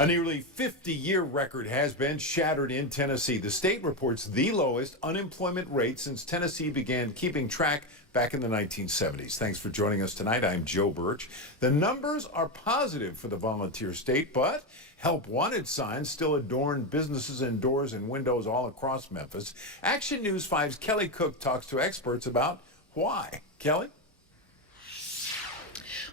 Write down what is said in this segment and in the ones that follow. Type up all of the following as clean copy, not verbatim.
A nearly 50-year record has been shattered in Tennessee. The state reports the lowest unemployment rate since Tennessee began keeping track back in the 1970s. Thanks for joining us tonight. I'm Joe Birch. The numbers are positive for the volunteer state, but help wanted signs still adorn businesses and doors and windows all across Memphis. Action News 5's Kelly Cook talks to experts about why. Kelly?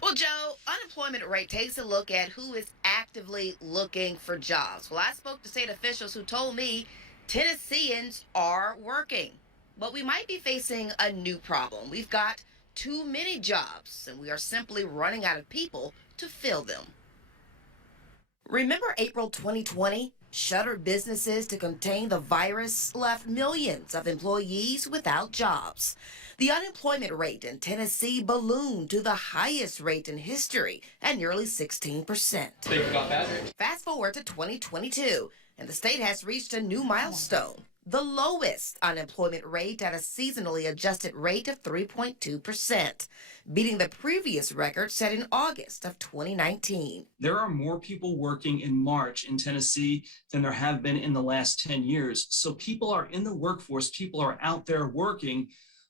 Well, Joe, unemployment rate takes a look at who is actively looking for jobs. Well, I spoke to state officials who told me Tennesseans are working, but we might be facing a new problem. We've got too many jobs, and we are simply running out of people to fill them. Remember April 2020? Shuttered businesses to contain the virus left millions of employees without jobs. The unemployment rate in Tennessee ballooned to the highest rate in history at nearly 16%. Fast forward to 2022, and the state has reached a new milestone. The lowest unemployment rate at a seasonally adjusted rate of 3.2%, beating the previous record set in August of 2019. There are more people working in March in Tennessee than there have been in the last 10 years. So people are in the workforce, people are out there working,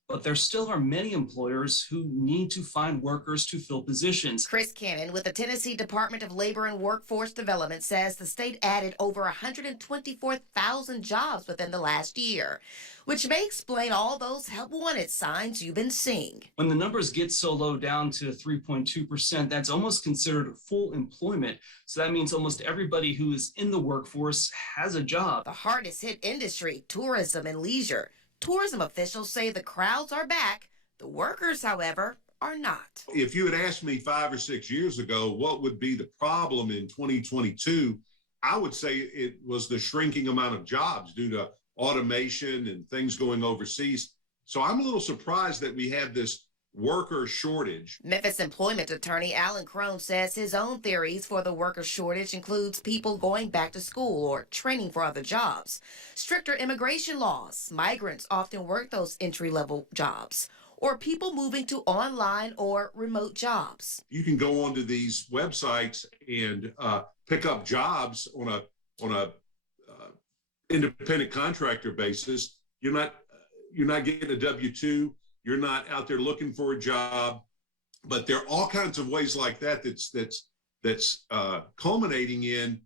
but there still are many employers who need to find workers to fill positions. Chris Cannon with the Tennessee Department of Labor and Workforce Development says the state added over 124,000 jobs within the last year, which may explain all those help wanted signs you've been seeing. When the numbers get so low down to 3.2%, that's almost considered full employment. So that means almost everybody who is in the workforce has a job. The hardest hit industry, tourism and leisure. Tourism officials say the crowds are back. The workers, however, are not. If you had asked me 5 or 6 years ago what would be the problem in 2022, I would say it was the shrinking amount of jobs due to automation and things going overseas. So I'm a little surprised that we have this worker shortage. Memphis employment attorney Alan Crone says his own theories for the worker shortage includes people going back to school or training for other jobs, stricter immigration laws, migrants often work those entry-level jobs, or people moving to online or remote jobs. You can go onto these websites and pick up jobs on a independent contractor basis. You're not getting a W-2. You're not out there looking for a job, but there are all kinds of ways like that that's culminating in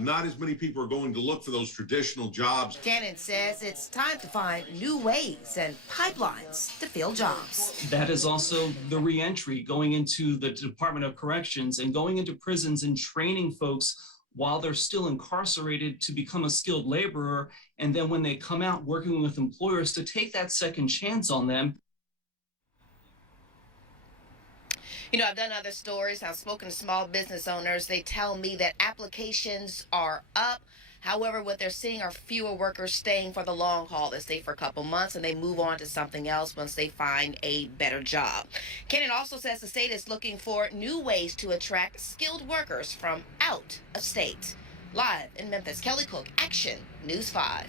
not as many people are going to look for those traditional jobs. Cannon says it's time to find new ways and pipelines to fill jobs. That is also the reentry, going into the Department of Corrections and going into prisons and training folks while they're still incarcerated to become a skilled laborer. And then when they come out, working with employers to take that second chance on them. You know, I've done other stories. I've spoken to small business owners. They tell me that applications are up. However, what they're seeing are fewer workers staying for the long haul. They stay for a couple months and they move on to something else once they find a better job. Cannon also says the state is looking for new ways to attract skilled workers from out of state. Live in Memphis, Kelly Cook, Action News 5.